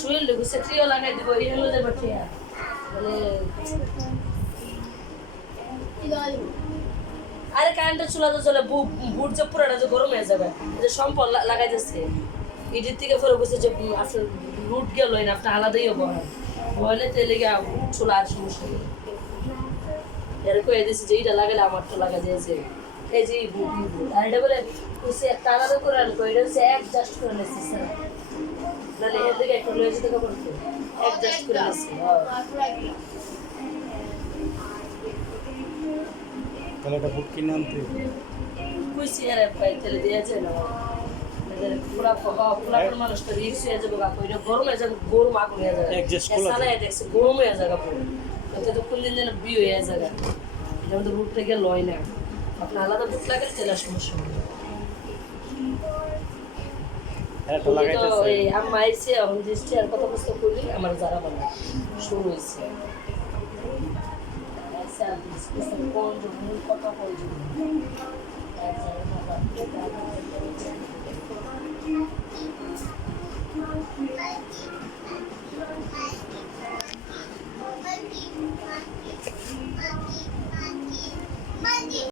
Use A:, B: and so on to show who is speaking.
A: শুয়ে লেগু সেটিও লাগাই দিব, এই হলো দেবো মানে আরে কারেন্টের চুলা তো চলে বুট যে পুরাটা যে গরম হয়ে যাবে যে সম্পদ লাগাই যাচ্ছে ইডির থেকে ফেরে বসে যে আপনার রুট গেল না আপনার আলাদাই হব বলে তেলে গিয়ে চুলা আর সমস্যা নেই। এরকম দিয়েছে যে এইটা লাগালে আমার তো লাগা দিয়েছে। এই যে। আর এটা বলে হচ্ছে একটা আলাদা করে আনব এটা হচ্ছে অ্যাডজাস্ট করে নিচ্ছে স্যার। নাহলে এর দিকে একটা লয়ে যেতে তো অ্যাডজাস্ট করে নিচ্ছে হ্যাঁ।
B: তাহলে একটা বুট কিনে আনতে
A: কইছি আরে ভাই তেলে দিয়েছে না। পুরা পুরা পুরা মানুষটা রিক্স হয়ে যাবে কইরা গরম হয়ে যাবে গরম আগুন হয়ে যাবে। গরম হয়ে যাবে পুরো তো তো কোন দিন যেন বি হয়ে যাবে। এটা তো রুট থেকে লয় না। আপনার আলাদা বুট লাগালে জেলার সমস্যা হবে আম্মা আইসে এখন দৃষ্টি আর কথা বুঝতে করলি আমার যারা বানা শুরু হয়েছে কথা বলছি